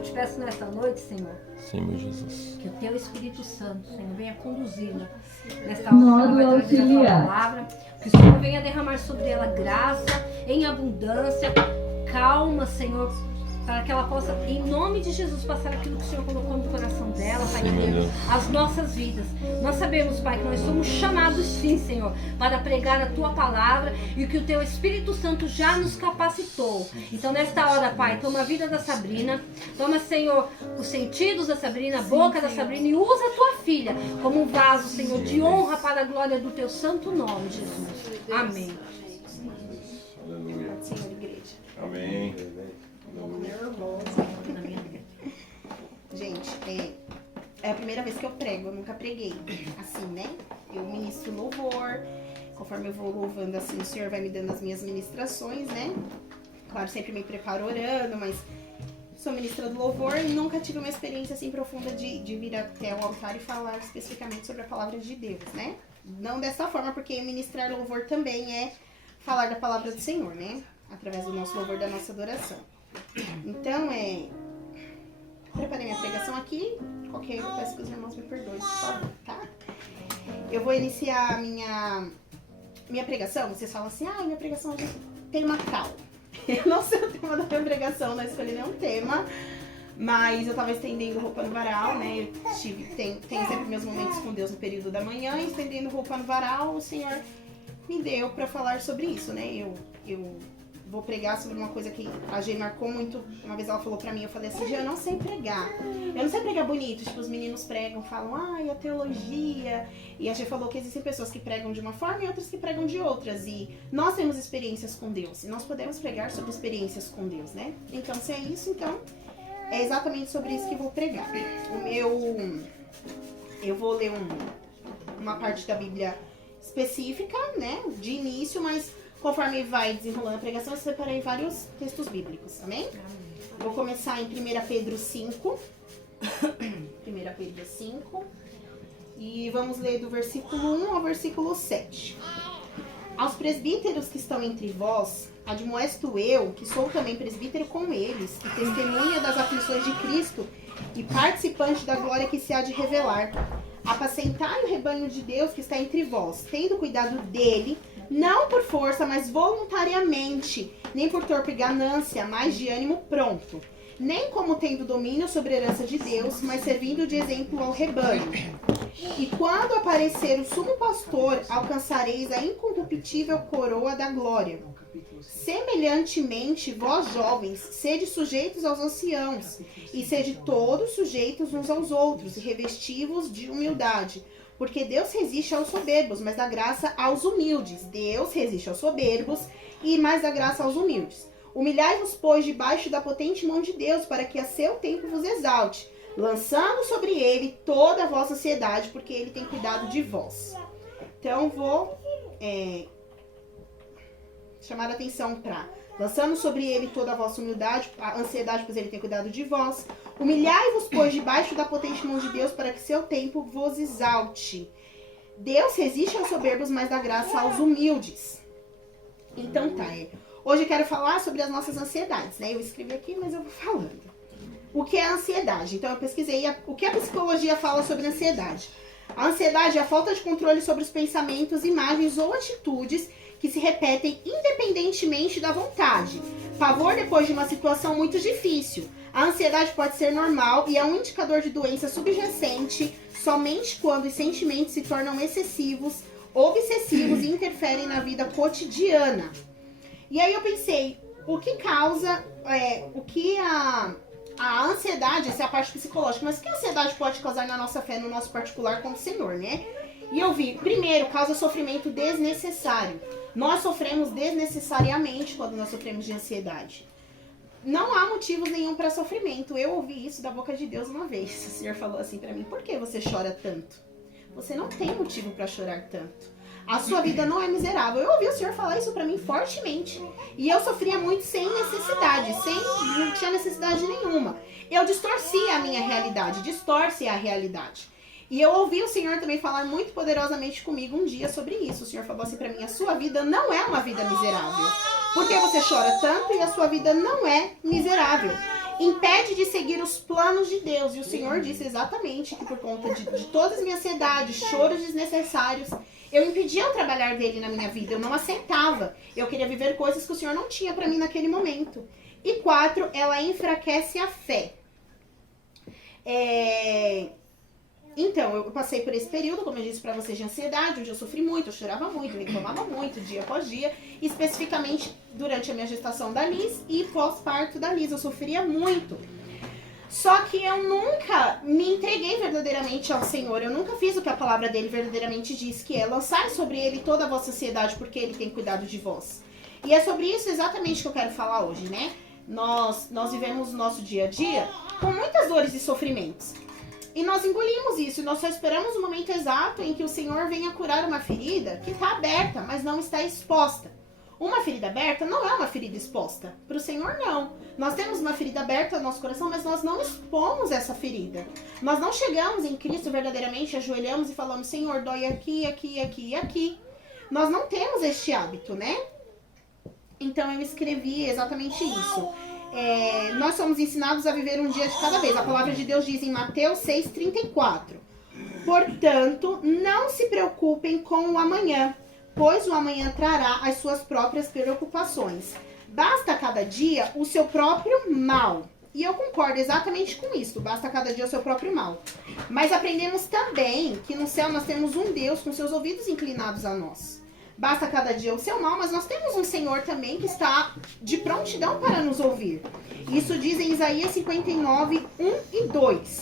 Eu te peço nesta noite, Senhor, Sim, meu Jesus. que o teu Espírito Santo, Senhor, venha conduzi-la nesta hora que ela vai trazer a tua palavra. Que o Senhor venha derramar sobre ela graça em abundância, calma, Senhor, para que ela possa, em nome de Jesus, passar aquilo que o Senhor colocou no coração dela, Pai de Deus, as nossas vidas. Nós sabemos, Pai, que nós somos chamados sim, Senhor, para pregar a Tua palavra e que o Teu Espírito Santo já nos capacitou. Então, nesta hora, Pai, toma a vida da Sabrina, toma, Senhor, os sentidos da Sabrina, a boca da Sabrina e usa a Tua filha como um vaso, Senhor, de honra para a glória do Teu santo nome, Jesus. Amém. Aleluia. Senhor, igreja. Amém. Um pouco nervosa. Gente, é a primeira vez que eu prego, eu nunca preguei assim, né? Eu ministro louvor, conforme eu vou louvando assim, o Senhor vai me dando as minhas ministrações, né? Claro, sempre me preparo orando, mas sou ministra do louvor e nunca tive uma experiência assim profunda de vir até o altar e falar especificamente sobre a palavra de Deus, né? Não dessa forma, porque ministrar louvor também é falar da palavra do Senhor, né? Através do nosso louvor, da nossa adoração. Então, preparei minha pregação aqui. Qualquer erro, eu peço que os irmãos me perdoem, por favor, tá? Eu vou iniciar a minha pregação. Vocês falam assim, minha pregação hoje tem uma tal. Eu não sei o tema da minha pregação, não escolhi nenhum tema. Mas eu tava estendendo roupa no varal, né? Eu tenho sempre meus momentos com Deus no período da manhã. E estendendo roupa no varal, o Senhor me deu pra falar sobre isso, né? Eu vou pregar sobre uma coisa que a Gê marcou muito. Uma vez ela falou pra mim, eu falei assim, Gê, eu não sei pregar. Eu não sei pregar bonito. Tipo, os meninos pregam, falam, a teologia. E a Gê falou que existem pessoas que pregam de uma forma e outras que pregam de outras. E nós temos experiências com Deus. E nós podemos pregar sobre experiências com Deus, né? Então, se é isso, então, é exatamente sobre isso que eu vou pregar. Eu vou ler uma parte da Bíblia específica, né? De início, mas conforme vai desenrolando a pregação, eu separei vários textos bíblicos, amém? Vou começar em 1 Pedro 5. 1 Pedro 5. E vamos ler do versículo 1 ao versículo 7. Aos presbíteros que estão entre vós, admoesto eu, que sou também presbítero com eles, e testemunha das aflições de Cristo, e participante da glória que se há de revelar. Apacentai o rebanho de Deus que está entre vós, tendo cuidado dele, não por força, mas voluntariamente, nem por torpe ganância, mas de ânimo pronto. Nem como tendo domínio sobre a herança de Deus, mas servindo de exemplo ao rebanho. E quando aparecer o sumo pastor, alcançareis a incorruptível coroa da glória. Semelhantemente, vós jovens, sede sujeitos aos anciãos, e sede todos sujeitos uns aos outros, e revestivos de humildade. Porque Deus resiste aos soberbos, mas dá graça aos humildes. Deus resiste aos soberbos, e mais dá graça aos humildes. Humilhai-vos, pois, debaixo da potente mão de Deus, para que a seu tempo vos exalte, lançando sobre ele toda a vossa ansiedade, porque ele tem cuidado de vós. Então, vou chamar a atenção para lançando sobre ele toda a vossa humildade, a ansiedade, pois ele tem cuidado de vós. Humilhai-vos, pois, debaixo da potente mão de Deus, para que seu tempo vos exalte. Deus resiste aos soberbos, mas dá graça aos humildes. Então tá, hoje eu quero falar sobre as nossas ansiedades, né? Eu escrevi aqui, mas eu vou falando. O que é a ansiedade? Então eu pesquisei o que a psicologia fala sobre ansiedade. A ansiedade é a falta de controle sobre os pensamentos, imagens ou atitudes que se repetem independentemente da vontade. Pavor depois de uma situação muito difícil. A ansiedade pode ser normal e é um indicador de doença subjacente somente quando os sentimentos se tornam excessivos, obsessivos e interferem na vida cotidiana. E aí eu pensei, o que causa, a ansiedade, essa é a parte psicológica, mas o que a ansiedade pode causar na nossa fé, no nosso particular com o Senhor, né? E eu vi, primeiro, causa sofrimento desnecessário. Nós sofremos desnecessariamente quando nós sofremos de ansiedade. Não há motivos nenhum para sofrimento. Eu ouvi isso da boca de Deus uma vez. O Senhor falou assim para mim, por que você chora tanto? Você não tem motivo para chorar tanto. A sua vida não é miserável. Eu ouvi o Senhor falar isso para mim fortemente. E eu sofria muito sem necessidade, não tinha necessidade nenhuma. Eu distorcia a minha realidade, distorce a realidade. E eu ouvi o Senhor também falar muito poderosamente comigo um dia sobre isso. O Senhor falou assim pra mim, a sua vida não é uma vida miserável. Porque você chora tanto e a sua vida não é miserável. impede de seguir os planos de Deus. E o Senhor disse exatamente que por conta de todas as minhas ansiedades, choros desnecessários, eu impedia o trabalhar dele na minha vida. Eu não aceitava. Eu queria viver coisas que o Senhor não tinha para mim naquele momento. E 4, ela enfraquece a fé. Então, eu passei por esse período, como eu disse pra vocês, de ansiedade, onde eu sofri muito, eu chorava muito, eu reclamava muito, dia após dia. Especificamente durante a minha gestação da Liz e pós-parto da Liz, eu sofria muito. Só que eu nunca me entreguei verdadeiramente ao Senhor. Eu nunca fiz o que a palavra dele verdadeiramente diz, que é lançar sobre ele toda a vossa ansiedade, porque ele tem cuidado de vós. E é sobre isso exatamente que eu quero falar hoje, né? Nós vivemos o nosso dia a dia com muitas dores e sofrimentos. E nós engolimos isso, e nós só esperamos o momento exato em que o Senhor venha curar uma ferida que está aberta, mas não está exposta. Uma ferida aberta não é uma ferida exposta. Para o Senhor, não. Nós temos uma ferida aberta no nosso coração, mas nós não expomos essa ferida. Nós não chegamos em Cristo verdadeiramente, ajoelhamos e falamos, Senhor, dói aqui, aqui, aqui e aqui. Nós não temos este hábito, né? Então eu escrevi exatamente isso. Nós somos ensinados a viver um dia de cada vez. A palavra de Deus diz em Mateus 6,34. Portanto, não se preocupem com o amanhã, pois o amanhã trará as suas próprias preocupações. Basta cada dia o seu próprio mal. E eu concordo exatamente com isso. Basta cada dia o seu próprio mal. Mas aprendemos também que no céu nós temos um Deus com seus ouvidos inclinados a nós. Basta cada dia o seu mal, mas nós temos um Senhor também que está de prontidão para nos ouvir. Isso diz em Isaías 59, 1 e 2.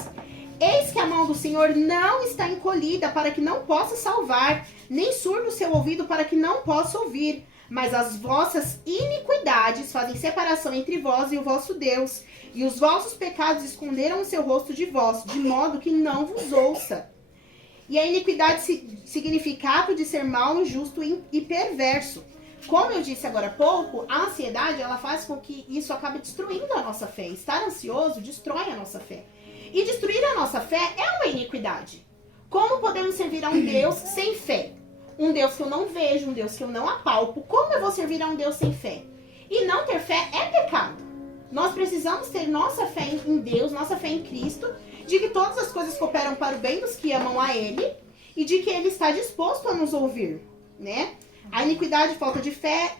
Eis que a mão do Senhor não está encolhida para que não possa salvar, nem surdo o seu ouvido para que não possa ouvir. Mas as vossas iniquidades fazem separação entre vós e o vosso Deus, e os vossos pecados esconderam o seu rosto de vós, de modo que não vos ouça. E a iniquidade significa ato de ser mau, injusto e perverso. Como eu disse agora há pouco, a ansiedade ela faz com que isso acabe destruindo a nossa fé. Estar ansioso destrói a nossa fé. E destruir a nossa fé é uma iniquidade. Como podemos servir a um Deus sem fé? Um Deus que eu não vejo, um Deus que eu não apalpo. Como eu vou servir a um Deus sem fé? E não ter fé é pecado. Nós precisamos ter nossa fé em Deus, nossa fé em Cristo, de que todas as coisas cooperam para o bem dos que amam a Ele e de que Ele está disposto a nos ouvir, né? A iniquidade, falta de fé,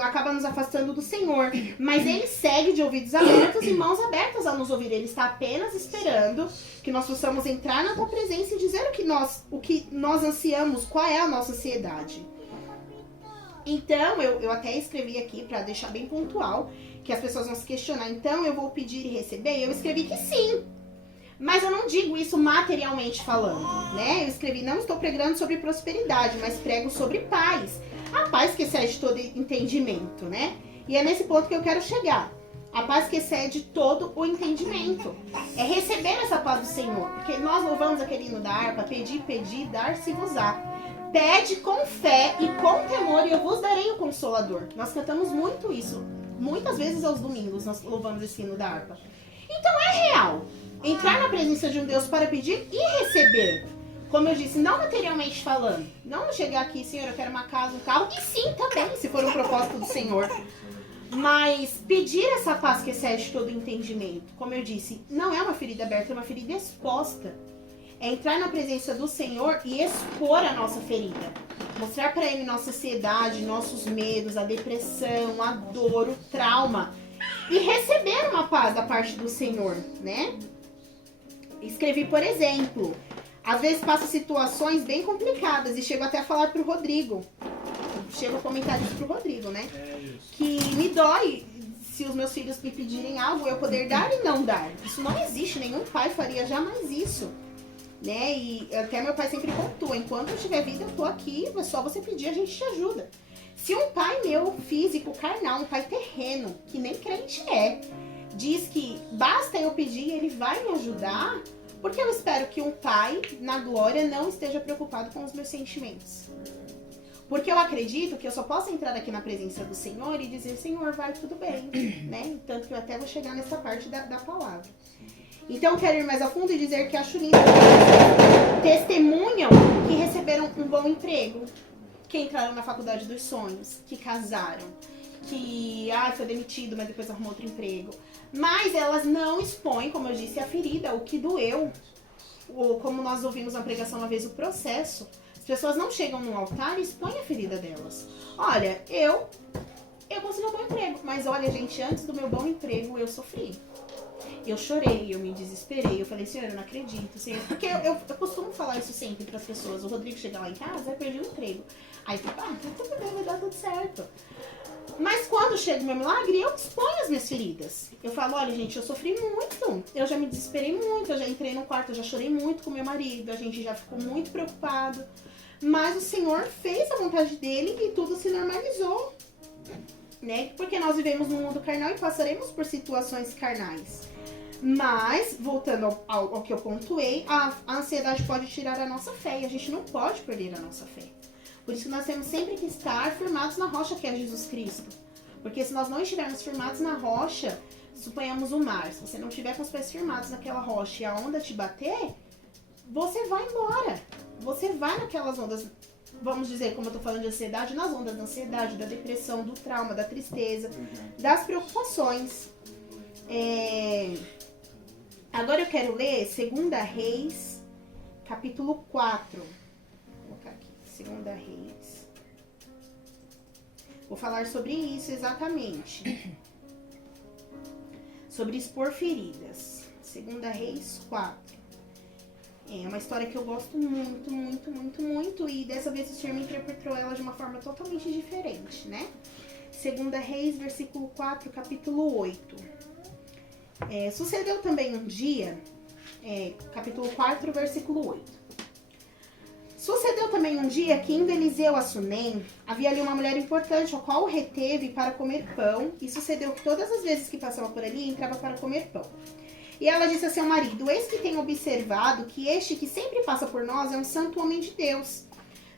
acaba nos afastando do Senhor, mas Ele segue de ouvidos abertos e mãos abertas a nos ouvir. Ele está apenas esperando que nós possamos entrar na Tua presença e dizer o que nós ansiamos, qual é a nossa ansiedade. Então, eu até escrevi aqui para deixar bem pontual, que as pessoas vão se questionar, então eu vou pedir e receber? Eu escrevi que sim. Mas eu não digo isso materialmente falando, né? Eu escrevi, não estou pregando sobre prosperidade, mas prego sobre paz. A paz que excede todo entendimento, né? E é nesse ponto que eu quero chegar. A paz que excede todo o entendimento. É receber essa paz do Senhor. Porque nós louvamos aquele hino da harpa, pedir, dar-se-vos-á. Pede com fé e com temor e eu vos darei o Consolador. Nós cantamos muito isso. Muitas vezes aos domingos nós louvamos esse hino da harpa. Então é real. Entrar na presença de um Deus para pedir e receber. Como eu disse, não materialmente falando. Não chegar aqui, Senhor, eu quero uma casa, um carro. E sim, também, se for um propósito do Senhor. Mas pedir essa paz que excede todo entendimento. Como eu disse, não é uma ferida aberta, é uma ferida exposta. É entrar na presença do Senhor e expor a nossa ferida. Mostrar para Ele nossa ansiedade, nossos medos, a depressão, a dor, o trauma. E receber uma paz da parte do Senhor, né? Escrevi, por exemplo, às vezes passo situações bem complicadas e chego até a falar pro Rodrigo. Chego a comentar isso pro Rodrigo, né? Que me dói se os meus filhos me pedirem algo, eu poder dar e não dar. Isso não existe, nenhum pai faria jamais isso. Né? E até meu pai sempre contou, enquanto eu tiver vida eu tô aqui, é só você pedir, a gente te ajuda. Se um pai meu, físico, carnal, um pai terreno, que nem crente diz que basta eu pedir, ele vai me ajudar, porque eu espero que um pai, na glória, não esteja preocupado com os meus sentimentos. Porque eu acredito que eu só posso entrar aqui na presença do Senhor e dizer, Senhor, vai tudo bem, né? Tanto que eu até vou chegar nessa parte da palavra. Então, quero ir mais a fundo e dizer que a Churinha testemunham que receberam um bom emprego, que entraram na faculdade dos sonhos, que casaram, que foi demitido, mas depois arrumou outro emprego. Mas elas não expõem, como eu disse, a ferida, o que doeu, ou como nós ouvimos na pregação uma vez, o processo. As pessoas não chegam no altar e expõem a ferida delas. Olha, eu consegui um bom emprego, mas olha, gente, antes do meu bom emprego eu sofri. Eu chorei, eu me desesperei, eu falei, Senhor, eu não acredito, Senhor. Porque eu costumo falar isso sempre para as pessoas. O Rodrigo chega lá em casa, eu perdi o emprego. Aí eu falo, tá tudo bem, vai dar tudo certo. Mas quando chega o meu milagre, eu exponho as minhas feridas. Eu falo, olha, gente, eu sofri muito. Eu já me desesperei muito, eu já entrei no quarto, eu já chorei muito com meu marido, a gente já ficou muito preocupado. Mas o Senhor fez a vontade dele e tudo se normalizou. Né? Porque nós vivemos num mundo carnal e passaremos por situações carnais. Mas, voltando ao que eu pontuei, a ansiedade pode tirar a nossa fé e a gente não pode perder a nossa fé. Por isso que nós temos sempre que estar firmados na rocha que é Jesus Cristo. Porque se nós não estivermos firmados na rocha, suponhamos o mar, se você não estiver com os pés firmados naquela rocha e a onda te bater, você vai embora. Você vai naquelas ondas, vamos dizer, como eu tô falando de ansiedade, nas ondas da ansiedade, da depressão, do trauma, da tristeza, das preocupações. Agora eu quero ler 2 Reis, capítulo 4. Vou colocar aqui, 2 Reis. Vou falar sobre isso exatamente. Sobre expor feridas. 2 Reis 4. É uma história que eu gosto muito, muito, muito, muito. E dessa vez o Senhor me interpretou ela de uma forma totalmente diferente, né? 2 Reis, versículo 4, capítulo 8. Sucedeu também um dia, capítulo 4, versículo 8. Sucedeu também um dia que indo Eliseu a Sunem, havia ali uma mulher importante, a qual o reteve para comer pão, e sucedeu que todas as vezes que passava por ali, entrava para comer pão. E ela disse a seu marido, eis que tenho observado que este que sempre passa por nós é um santo homem de Deus.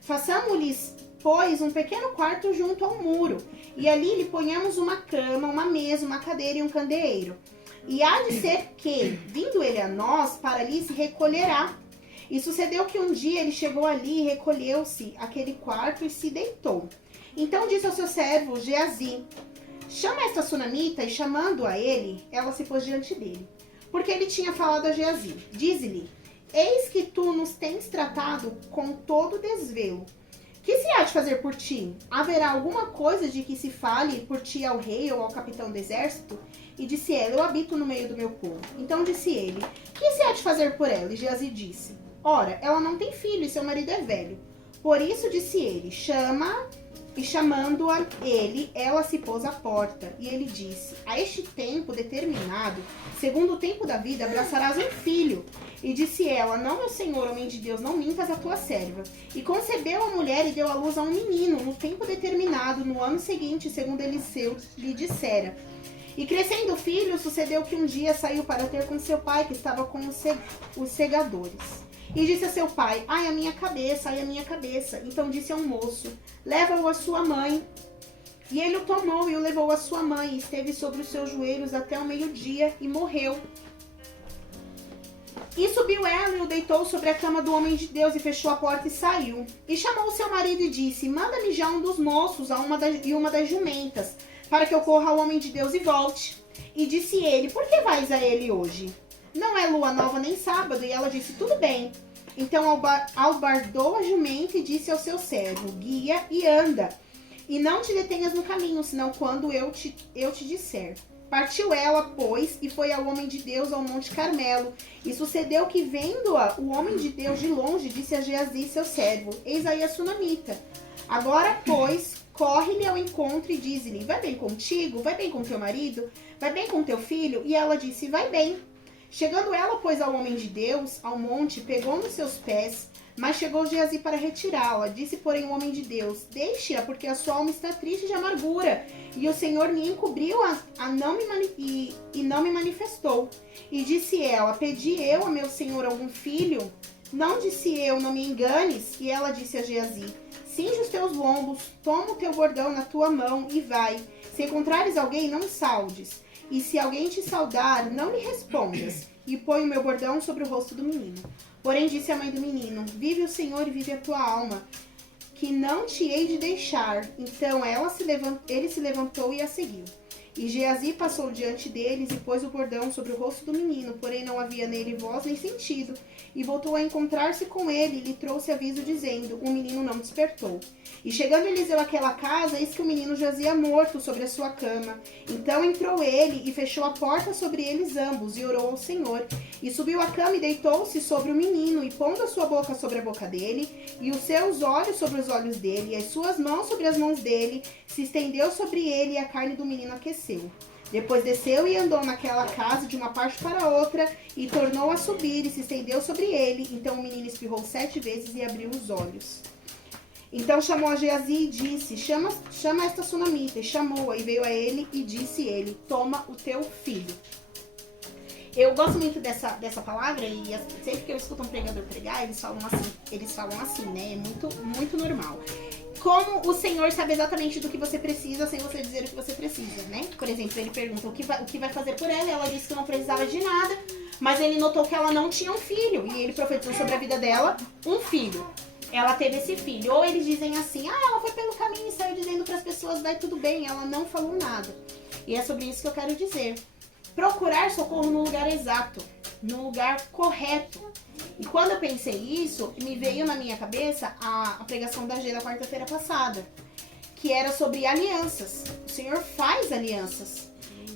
Façamo-lhes, pois, um pequeno quarto junto ao muro, e ali lhe ponhamos uma cama, uma mesa, uma cadeira e um candeeiro. E há de ser que, vindo ele a nós, para ali se recolherá. E sucedeu que um dia ele chegou ali e recolheu-se àquele quarto e se deitou. Então disse ao seu servo Geazi, chama esta sunamita, e chamando a ele, ela se pôs diante dele. Porque ele tinha falado a Geazi, dize-lhe, eis que tu nos tens tratado com todo desvelo. Que se há de fazer por ti? Haverá alguma coisa de que se fale por ti ao rei ou ao capitão do exército? E disse ela, eu habito no meio do meu povo. Então disse ele, que se há de fazer por ela? E Geazi disse, ora, ela não tem filho e seu marido é velho. Por isso disse ele, chama, e chamando-a ele, ela se pôs à porta. E ele disse, a este tempo determinado, segundo o tempo da vida, abraçarás um filho. E disse ela, não, meu senhor, homem de Deus, não mintas a tua serva. E concebeu a mulher e deu à luz a um menino, no tempo determinado, no ano seguinte, segundo Eliseu lhe dissera. E crescendo o filho, sucedeu que um dia saiu para ter com seu pai, que estava com os segadores. E disse a seu pai, ai, a minha cabeça, ai, a minha cabeça. Então disse ao moço, leva-o a sua mãe. E ele o tomou e o levou a sua mãe, e esteve sobre os seus joelhos até o meio-dia, e morreu. E subiu ela e o deitou sobre a cama do homem de Deus, e fechou a porta e saiu. E chamou o seu marido e disse, manda-me já um dos moços e uma das jumentas, para que eu corra ao homem de Deus e volte. E disse ele, por que vais a ele hoje? Não é lua nova nem sábado. E ela disse, tudo bem. Então albardou a jumenta e disse ao seu servo, guia e anda, e não te detenhas no caminho, senão quando eu te disser. Partiu ela, pois, e foi ao homem de Deus ao Monte Carmelo. E sucedeu que, vendo-a, o homem de Deus de longe, disse a Geazi, seu servo, eis aí a sunamita. Agora, pois, corre-lhe ao encontro e diz-lhe, vai bem contigo? Vai bem com teu marido? Vai bem com teu filho? E ela disse, vai bem. Chegando ela, pois, ao homem de Deus, ao monte, pegou nos seus pés, mas chegou Geazi para retirá-la. Disse, porém, o homem de Deus, deixe-a, porque a sua alma está triste de amargura, e o Senhor me encobriu e não me manifestou. E disse ela, pedi eu a meu Senhor algum filho? Não disse eu, não me enganes. E ela disse a Geazi, cinge os teus lombos, toma o teu bordão na tua mão e vai. Se encontrares alguém, não saudes. E se alguém te saudar, não lhe respondas. E põe o meu bordão sobre o rosto do menino. Porém disse a mãe do menino, vive o Senhor e vive a tua alma, que não te hei de deixar. Então ele se levantou e a seguiu. E Geazi passou diante deles e pôs o bordão sobre o rosto do menino, porém não havia nele voz nem sentido. E voltou a encontrar-se com ele e lhe trouxe aviso dizendo, o menino não despertou. E chegando Eliseu àquela casa, eis que o menino jazia morto sobre a sua cama. Então entrou ele e fechou a porta sobre eles ambos e orou ao Senhor. E subiu à cama e deitou-se sobre o menino, e pondo a sua boca sobre a boca dele, e os seus olhos sobre os olhos dele, e as suas mãos sobre as mãos dele, se estendeu sobre ele e a carne do menino aqueceu. Depois desceu e andou naquela casa de uma parte para outra, e tornou a subir e se estendeu sobre ele. Então o menino espirrou 7 vezes e abriu os olhos. Então chamou a Geazi e disse, chama esta sunamita. E chamou-a e veio a ele e disse ele, toma o teu filho. Eu gosto muito dessa palavra e sempre que eu escuto um pregador pregar, eles falam assim, né? É muito, muito normal. Como o Senhor sabe exatamente do que você precisa sem você dizer o que você precisa, né? Por exemplo, ele pergunta o que vai fazer por ela, ela disse que não precisava de nada, mas ele notou que ela não tinha um filho e ele profetizou sobre a vida dela um filho. Ela teve esse filho. Ou eles dizem assim, ela foi pelo caminho e saiu dizendo para as pessoas, vai tudo bem, ela não falou nada. E é sobre isso que eu quero dizer. Procurar socorro no lugar exato, no lugar correto. E quando eu pensei isso, me veio na minha cabeça a pregação da G da quarta-feira passada, que era sobre alianças. O Senhor faz alianças.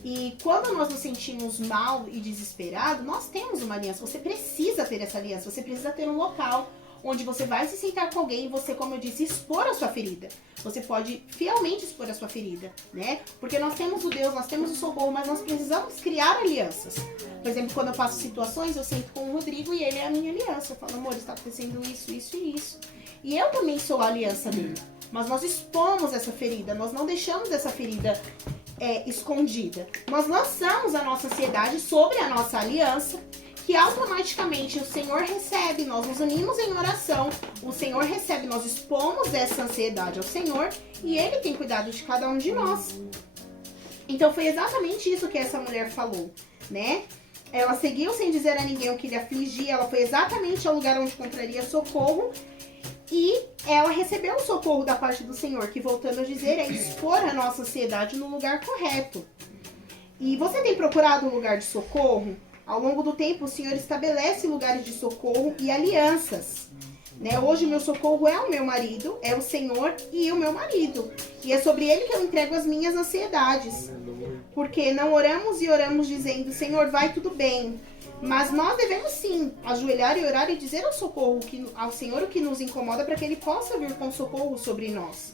E quando nós nos sentimos mal e desesperados, nós temos uma aliança. Você precisa ter essa aliança, você precisa ter um local onde você vai se sentar com alguém e você, como eu disse, expor a sua ferida. Você pode fielmente expor a sua ferida, né? Porque nós temos o Deus, nós temos o socorro, mas nós precisamos criar alianças. Por exemplo, quando eu passo situações, eu sento com o Rodrigo e ele é a minha aliança. Eu falo, amor, está acontecendo isso, isso e isso. E eu também sou a aliança dele. Mas nós expomos essa ferida, nós não deixamos essa ferida escondida. Nós lançamos a nossa ansiedade sobre a nossa aliança, que automaticamente o Senhor recebe, nós nos unimos em oração, o Senhor recebe, nós expomos essa ansiedade ao Senhor e Ele tem cuidado de cada um de nós. Então foi exatamente isso que essa mulher falou, né? Ela seguiu sem dizer a ninguém o que lhe afligia, ela foi exatamente ao lugar onde encontraria socorro e ela recebeu o socorro da parte do Senhor, que voltando a dizer, é expor a nossa ansiedade no lugar correto. E você tem procurado um lugar de socorro? Ao longo do tempo, o Senhor estabelece lugares de socorro e alianças. Né? Hoje, o meu socorro é o meu marido, é o Senhor e o meu marido. E é sobre ele que eu entrego as minhas ansiedades. Porque não oramos e oramos dizendo, Senhor, vai tudo bem. Mas nós devemos sim ajoelhar e orar e dizer ao Senhor o que nos incomoda para que Ele possa vir com socorro sobre nós.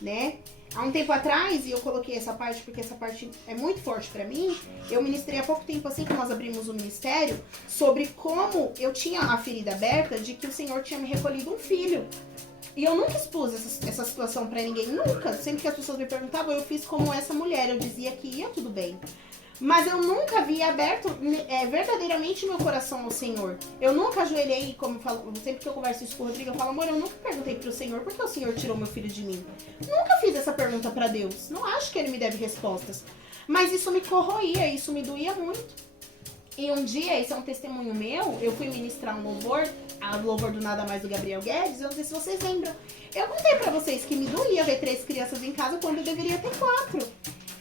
Né? Há um tempo atrás, e eu coloquei essa parte porque essa parte é muito forte pra mim, eu ministrei há pouco tempo assim que nós abrimos o ministério, sobre como eu tinha a ferida aberta de que o Senhor tinha me recolhido um filho. E eu nunca expus essa situação pra ninguém, nunca. Sempre que as pessoas me perguntavam, eu fiz como essa mulher, eu dizia que ia tudo bem. Mas eu nunca havia aberto verdadeiramente meu coração ao Senhor. Eu nunca ajoelhei, como eu falo, sempre que eu converso isso com o Rodrigo, eu falo, amor, eu nunca perguntei pro Senhor por que o Senhor tirou meu filho de mim. Nunca fiz essa pergunta pra Deus. Não acho que Ele me deve respostas. Mas isso me corroía, isso me doía muito. E um dia, esse é um testemunho meu, eu fui ministrar um louvor, a louvor do Nada Mais do Gabriel Guedes, eu não sei se vocês lembram. Eu contei pra vocês que me doía ver 3 crianças em casa quando eu deveria ter 4.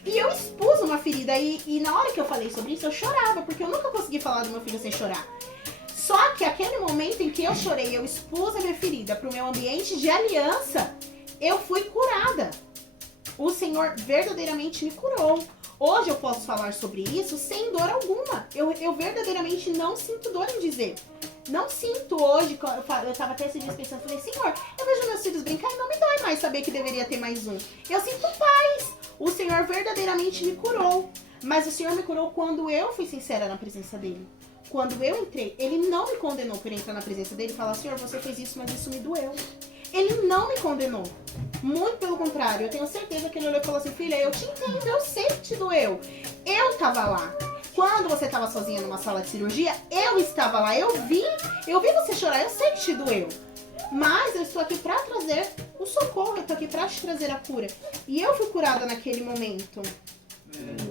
E eu expus uma ferida e na hora que eu falei sobre isso, eu chorava, porque eu nunca consegui falar do meu filho sem chorar. Só que aquele momento em que eu chorei, eu expus a minha ferida para o meu ambiente de aliança, eu fui curada. O Senhor verdadeiramente me curou. Hoje eu posso falar sobre isso sem dor alguma. Eu verdadeiramente não sinto dor em dizer. Não sinto hoje, eu tava até esses dias pensando, falei, Senhor, eu vejo meus filhos brincar e não me dói mais saber que deveria ter mais um. Eu sinto paz. O Senhor verdadeiramente me curou. Mas o Senhor me curou quando eu fui sincera na presença dele. Quando eu entrei, Ele não me condenou por entrar na presença dele e falar, Senhor, você fez isso, mas isso me doeu. Ele não me condenou. Muito pelo contrário, eu tenho certeza que Ele olhou e falou assim, filha, eu te entendo, eu sei que te doeu. Eu tava lá. Quando você estava sozinha numa sala de cirurgia, eu estava lá, eu vi você chorar, eu sei que te doeu. Mas eu estou aqui para trazer o socorro, eu estou aqui para te trazer a cura. E eu fui curada naquele momento.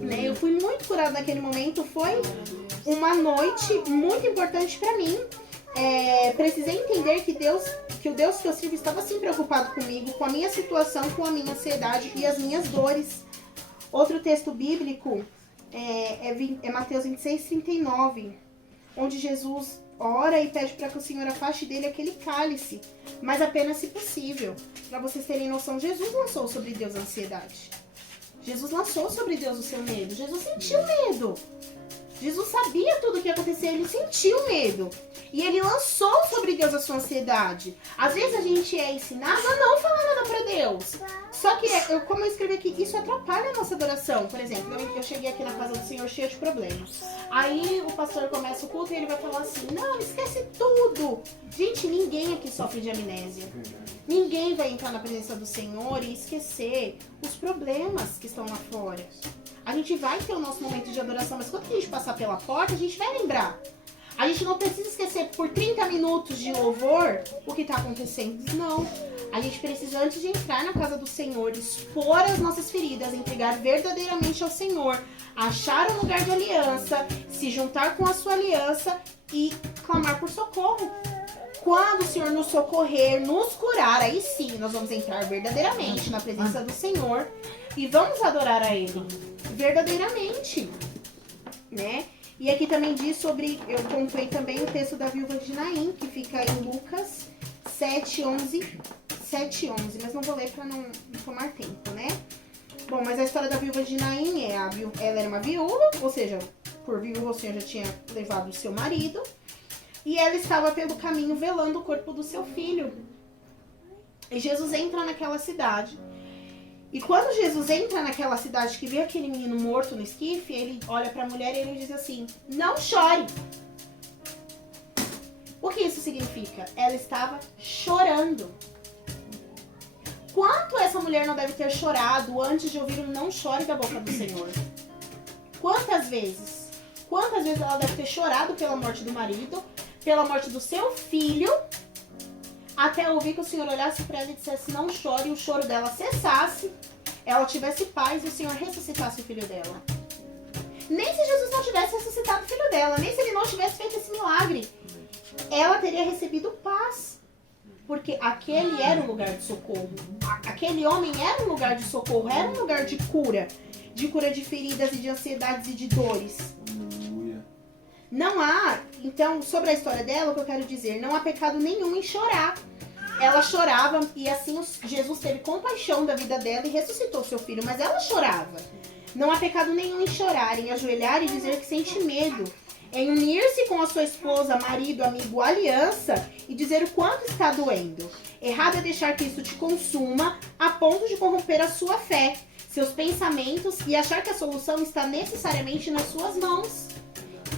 Né? Eu fui muito curada naquele momento, foi uma noite muito importante para mim. Precisei entender que o Deus que eu sirvo estava sim preocupado comigo, com a minha situação, com a minha ansiedade e as minhas dores. Outro texto bíblico é Mateus 26:39, onde Jesus ora e pede para que o Senhor afaste dele aquele cálice, mas apenas se possível. Para vocês terem noção, Jesus lançou sobre Deus a ansiedade. Jesus lançou sobre Deus o seu medo. Jesus sentiu medo. Jesus sabia tudo o que ia acontecer, ele sentiu medo. E ele lançou sobre Deus a sua ansiedade. Às vezes a gente é ensinado a não falar nada pra Deus. Só que, como eu escrevi aqui, isso atrapalha a nossa adoração. Por exemplo, eu cheguei aqui na casa do Senhor cheio de problemas. Aí o pastor começa o culto e ele vai falar assim, não, esquece tudo. Gente, ninguém aqui sofre de amnésia. Ninguém vai entrar na presença do Senhor e esquecer os problemas que estão lá fora. A gente vai ter o nosso momento de adoração, mas quando a gente passar pela porta, a gente vai lembrar. A gente não precisa esquecer por 30 minutos de louvor o que está acontecendo. Não. A gente precisa, antes de entrar na casa do Senhor, expor as nossas feridas, entregar verdadeiramente ao Senhor, achar um lugar de aliança, se juntar com a sua aliança e clamar por socorro. Quando o Senhor nos socorrer, nos curar, aí sim nós vamos entrar verdadeiramente na presença do Senhor e vamos adorar a Ele verdadeiramente, né? E aqui também diz sobre, eu comprei também o texto da viúva de Naim, que fica em Lucas 7:11, mas não vou ler para não tomar tempo, né? Bom, mas a história da viúva de Naim ela era uma viúva, ou seja, por viúva o Senhor já tinha levado o seu marido, e ela estava pelo caminho velando o corpo do seu filho. E Jesus entra naquela cidade. E quando Jesus entra naquela cidade que vê aquele menino morto no esquife, ele olha para a mulher e ele diz assim, não chore. O que isso significa? Ela estava chorando. Quanto essa mulher não deve ter chorado antes de ouvir um não chore da boca do Senhor? Quantas vezes? Quantas vezes ela deve ter chorado pela morte do marido, pela morte do seu filho, até ouvir que o Senhor olhasse para ela e dissesse não chore, e o choro dela cessasse, ela tivesse paz e o Senhor ressuscitasse o filho dela. Nem se Jesus não tivesse ressuscitado o filho dela, nem se ele não tivesse feito esse milagre, ela teria recebido paz. Porque aquele era um lugar de socorro. Aquele homem era um lugar de socorro, era um lugar de cura de feridas e de ansiedades e de dores. Não há, então, sobre a história dela, o que eu quero dizer, não há pecado nenhum em chorar. Ela chorava e assim Jesus teve compaixão da vida dela e ressuscitou seu filho, mas ela chorava. Não há pecado nenhum em chorar, em ajoelhar e dizer que sente medo, em unir-se com a sua esposa, marido, amigo, aliança e dizer o quanto está doendo. Errado é deixar que isso te consuma a ponto de corromper a sua fé, seus pensamentos e achar que a solução está necessariamente nas suas mãos.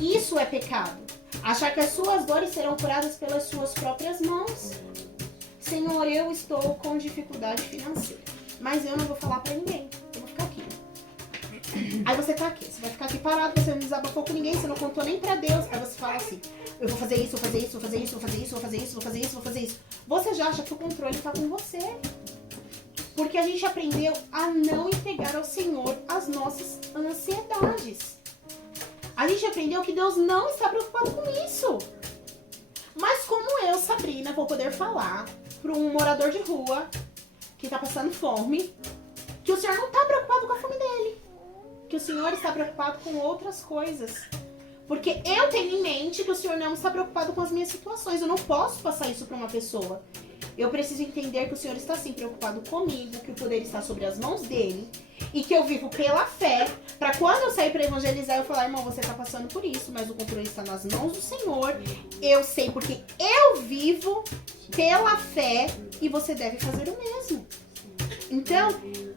Isso é pecado. Achar que as suas dores serão curadas pelas suas próprias mãos. Senhor, eu estou com dificuldade financeira, mas eu não vou falar pra ninguém. Eu vou ficar aqui. Aí você tá aqui, você vai ficar aqui parado, você não desabafou com ninguém, você não contou nem pra Deus. Aí você fala assim, eu vou fazer isso, vou fazer isso, vou fazer isso, vou fazer isso, vou fazer isso, vou fazer isso, vou fazer isso. Você já acha que o controle tá com você. Porque a gente aprendeu a não entregar ao Senhor as nossas ansiedades. A gente aprendeu que Deus não está preocupado com isso. Mas como eu, Sabrina, vou poder falar para um morador de rua que está passando fome, que o Senhor não está preocupado com a fome dele. Que o Senhor está preocupado com outras coisas. Porque eu tenho em mente que o Senhor não está preocupado com as minhas situações. Eu não posso passar isso para uma pessoa. Eu preciso entender que o Senhor está sim preocupado comigo, que o poder está sobre as mãos dele e que eu vivo pela fé, para quando eu sair para evangelizar eu falar, irmão, você está passando por isso, mas o controle está nas mãos do Senhor. Eu sei porque eu vivo pela fé e você deve fazer o mesmo. Então,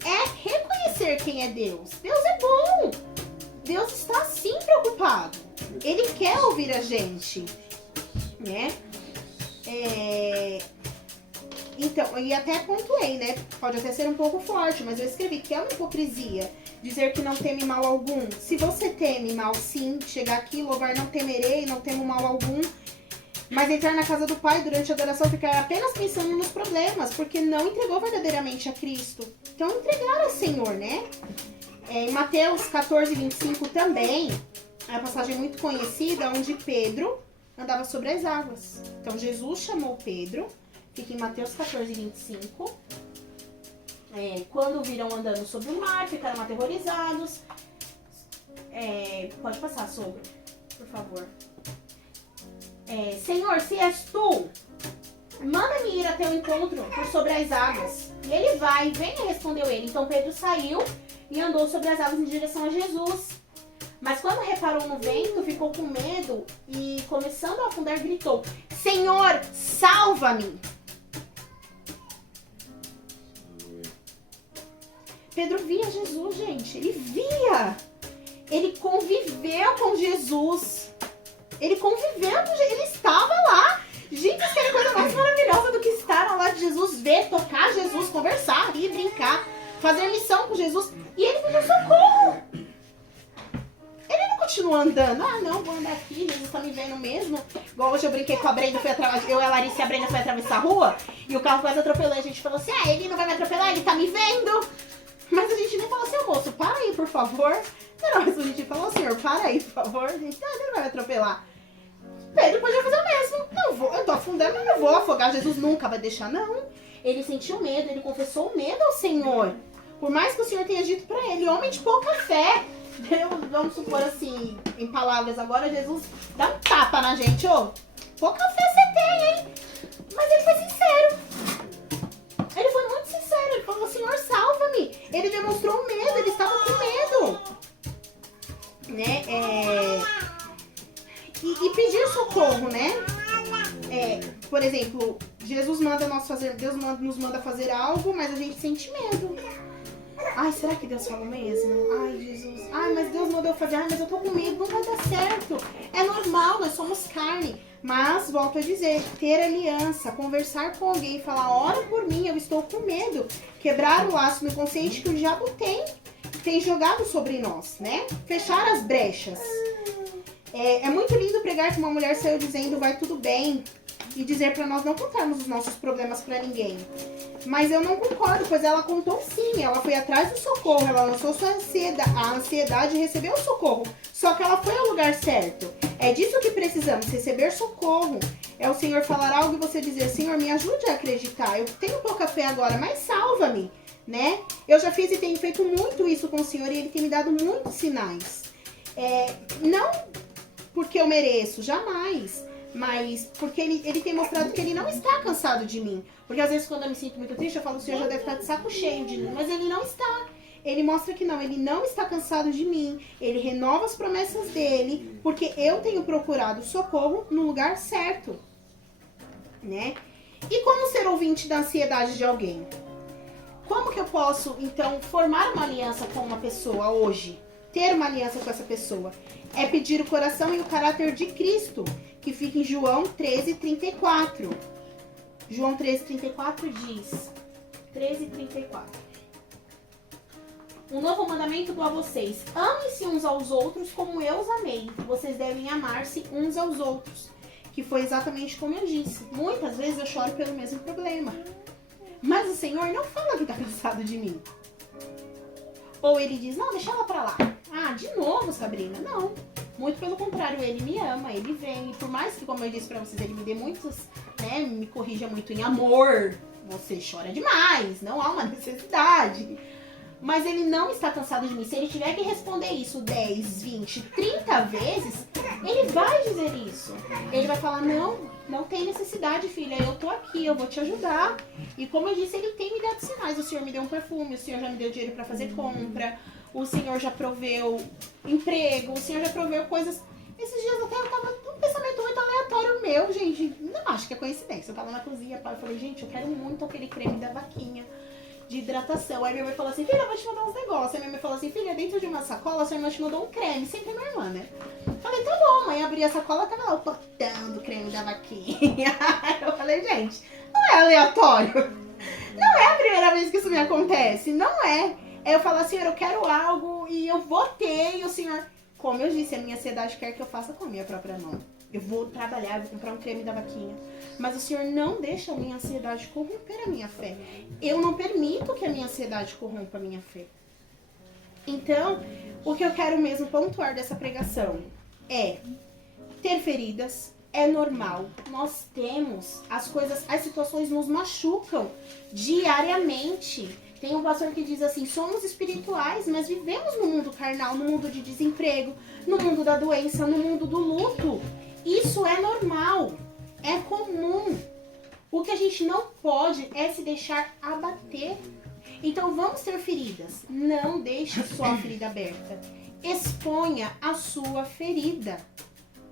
é reconhecer quem é Deus. Deus é bom. Deus está sim preocupado. Ele quer ouvir a gente, né? Então, e até pontuei, né? Pode até ser um pouco forte, mas eu escrevi que é uma hipocrisia dizer que não teme mal algum. Se você teme mal, sim, chegar aqui, louvar não temerei, não temo mal algum, mas entrar na casa do Pai durante a adoração ficar apenas pensando nos problemas, porque não entregou verdadeiramente a Cristo. Então, entregar ao Senhor, né? Em Mateus 14:25 também, é uma passagem muito conhecida, onde Pedro andava sobre as águas. Então, Jesus chamou Pedro. Fica em Mateus 14:25. Quando viram andando sobre o mar, ficaram aterrorizados. Pode passar, sogro, por favor. Senhor, se és tu, manda-me ir a teu encontro por sobre as águas. E ele vai, venha, respondeu ele. Então Pedro saiu e andou sobre as águas em direção a Jesus. Mas quando reparou no vento, ficou com medo e, começando a afundar, gritou: Senhor, salva-me! Pedro via Jesus, gente. Ele via. Ele conviveu com Jesus. Ele estava lá. Gente, isso é a coisa mais maravilhosa do que estar ao lado de Jesus, ver, tocar Jesus, conversar, rir, brincar, fazer missão com Jesus. E ele pediu socorro. Ele não continua andando. Ah, não, vou andar aqui, Jesus tá me vendo mesmo. Igual hoje eu brinquei com a Brenda, eu e a Larissa e a Brenda foi atravessar a rua e o carro quase atropelou. A gente falou assim, ele não vai me atropelar, ele tá me vendo. Mas a gente nem falou assim, moço, para aí, por favor. Não, mas a gente falou, senhor, para aí, por favor. A gente, ele não vai me atropelar. Pedro podia fazer o mesmo. Eu tô afundando, mas não vou afogar. Jesus nunca vai deixar, não. Ele sentiu medo, ele confessou o medo ao Senhor. Por mais que o Senhor tenha dito pra ele, homem de pouca fé. Vamos supor assim, em palavras agora, Jesus dá um tapa na gente, pouca fé você tem, hein? Mas ele foi sincero. Ele foi muito sincero, ele falou, Senhor, salva-me. Ele demonstrou medo, ele estava com medo. Né? E pedir socorro, né? Por exemplo, Deus nos manda fazer algo, mas a gente sente medo. Ai, será que Deus falou mesmo? Ai, Jesus. Ai, mas Deus mandou fazer. Ai, mas eu tô com medo, não vai dar certo. É normal, nós somos carne. Mas, volto a dizer, ter aliança, conversar com alguém e falar, ora por mim, eu estou com medo. Quebrar o laço no inconsciente que o diabo tem jogado sobre nós, né? Fechar as brechas. É muito lindo pregar que uma mulher saiu dizendo, vai tudo bem. E dizer pra nós não contarmos os nossos problemas pra ninguém. Mas eu não concordo, pois ela contou sim. Ela foi atrás do socorro, ela lançou a ansiedade e recebeu o socorro. Só que ela foi ao lugar certo. É disso que precisamos, receber socorro. É o Senhor falar algo e você dizer, Senhor, me ajude a acreditar. Eu tenho pouca fé agora, mas salva-me, né? Eu já fiz e tenho feito muito isso com o Senhor e Ele tem me dado muitos sinais. Não porque eu mereço, jamais. Mas porque ele tem mostrado que ele não está cansado de mim. Porque às vezes quando eu me sinto muito triste, eu falo, o Senhor já deve estar de saco cheio de mim. Mas ele não está. Ele mostra que não, ele não está cansado de mim. Ele renova as promessas dele, porque eu tenho procurado socorro no lugar certo. Né? E como ser ouvinte da ansiedade de alguém? Como que eu posso, então, formar uma aliança com uma pessoa hoje? Ter uma aliança com essa pessoa? É pedir o coração e o caráter de Cristo, que fica em João 13:34. João 13:34 diz, 13:34. Um novo mandamento dou a vocês. Amem-se uns aos outros como eu os amei. Vocês devem amar-se uns aos outros. Que foi exatamente como eu disse. Muitas vezes eu choro pelo mesmo problema. Mas o Senhor não fala que está cansado de mim. Ou ele diz, não, deixa ela pra lá. Ah, de novo, Sabrina. Não. Muito pelo contrário, ele me ama, ele vem. E por mais que, como eu disse pra vocês, ele me dê muitos, né, me corrija muito em amor. Você chora demais, não há uma necessidade. Mas ele não está cansado de mim. Se ele tiver que responder isso 10, 20, 30 vezes, ele vai dizer isso. Ele vai falar, não tem necessidade, filha. Eu tô aqui, eu vou te ajudar. E como eu disse, ele tem me dado sinais. O Senhor me deu um perfume, o Senhor já me deu dinheiro pra fazer compra. O Senhor já proveu emprego, o Senhor já proveu coisas. Esses dias até eu tava num pensamento muito aleatório meu, gente. Não acho que é coincidência. Eu tava na cozinha, eu falei, gente, eu quero muito aquele creme da vaquinha de hidratação. Aí minha mãe falou assim, filha, eu vou te mandar uns negócios. Aí minha mãe falou assim, filha, dentro de uma sacola, a sua irmã te mandou um creme. Sempre minha irmã, né? Falei, tá bom, mãe. Abri a sacola, tava lá o potão do creme da vaquinha. Eu falei, gente, não é aleatório. Não é a primeira vez que isso me acontece. Não é. Aí eu falo, Senhor, eu quero algo e eu vou ter. E o Senhor, como eu disse, a minha ansiedade quer que eu faça com a minha própria mão. Eu vou trabalhar, vou comprar um creme da vaquinha. Mas o Senhor não deixa a minha ansiedade corromper a minha fé. Eu não permito que a minha ansiedade corrompa a minha fé. Então, o que eu quero mesmo pontuar dessa pregação é ter feridas. É normal. Nós temos as situações nos machucam diariamente. Tem um pastor que diz assim, somos espirituais, mas vivemos no mundo carnal, no mundo de desemprego, no mundo da doença, no mundo do luto. Isso é normal, é comum. O que a gente não pode é se deixar abater. Então vamos ter feridas, não deixe só a ferida aberta. Exponha a sua ferida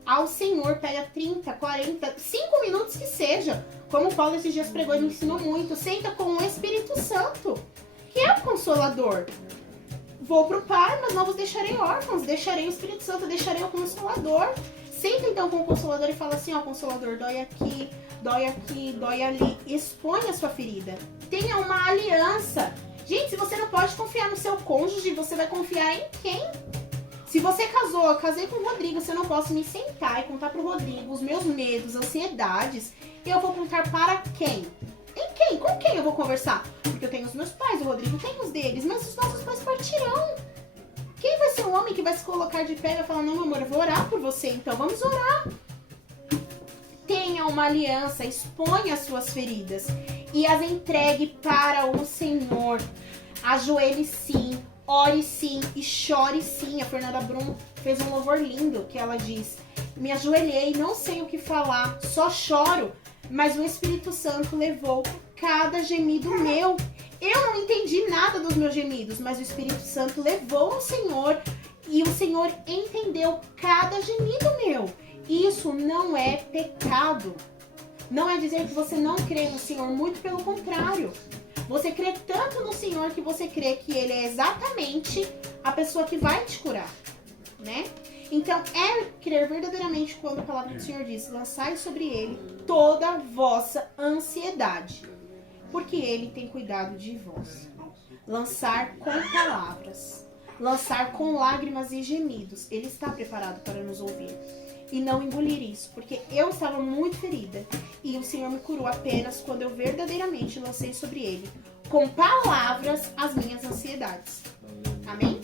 ao Senhor, pega 30, 40, 5 minutos que seja. Como Paulo esses dias pregou e me ensinou muito. Senta com o Espírito Santo, que é o Consolador. Vou pro Pai, mas não vos deixarei órfãos. Deixarei o Espírito Santo, deixarei o Consolador. Senta então com o Consolador e fala assim, ó, Consolador, dói aqui, dói ali. Expõe a sua ferida. Tenha uma aliança. Gente, se você não pode confiar no seu cônjuge, você vai confiar em quem? Se você casou, eu casei com o Rodrigo, se eu não posso me sentar e contar pro Rodrigo os meus medos, ansiedades, eu vou contar para quem? Em quem? Com quem eu vou conversar? Porque eu tenho os meus pais, o Rodrigo tem os deles, mas os nossos pais partirão. Quem vai ser o homem que vai se colocar de pé e vai falar, não, meu amor, eu vou orar por você, então vamos orar. Tenha uma aliança, exponha as suas feridas e as entregue para o Senhor. Ajoelhe sim. Ore sim e chore sim. A Fernanda Brum fez um louvor lindo que ela diz: me ajoelhei, não sei o que falar, só choro, mas o Espírito Santo levou cada gemido meu. Eu não entendi nada dos meus gemidos, mas o Espírito Santo levou o Senhor e o Senhor entendeu cada gemido meu. Isso não é pecado. Não é dizer que você não crê no Senhor, muito pelo contrário. Você crê tanto no Senhor que você crê que Ele é exatamente a pessoa que vai te curar, né? Então, é crer verdadeiramente quando a palavra do Senhor diz, lançai sobre Ele toda a vossa ansiedade, porque Ele tem cuidado de vós. Lançar com palavras, lançar com lágrimas e gemidos. Ele está preparado para nos ouvir. E não engolir isso, porque eu estava muito ferida e o Senhor me curou apenas quando eu verdadeiramente lancei sobre Ele, com palavras, as minhas ansiedades. Amém?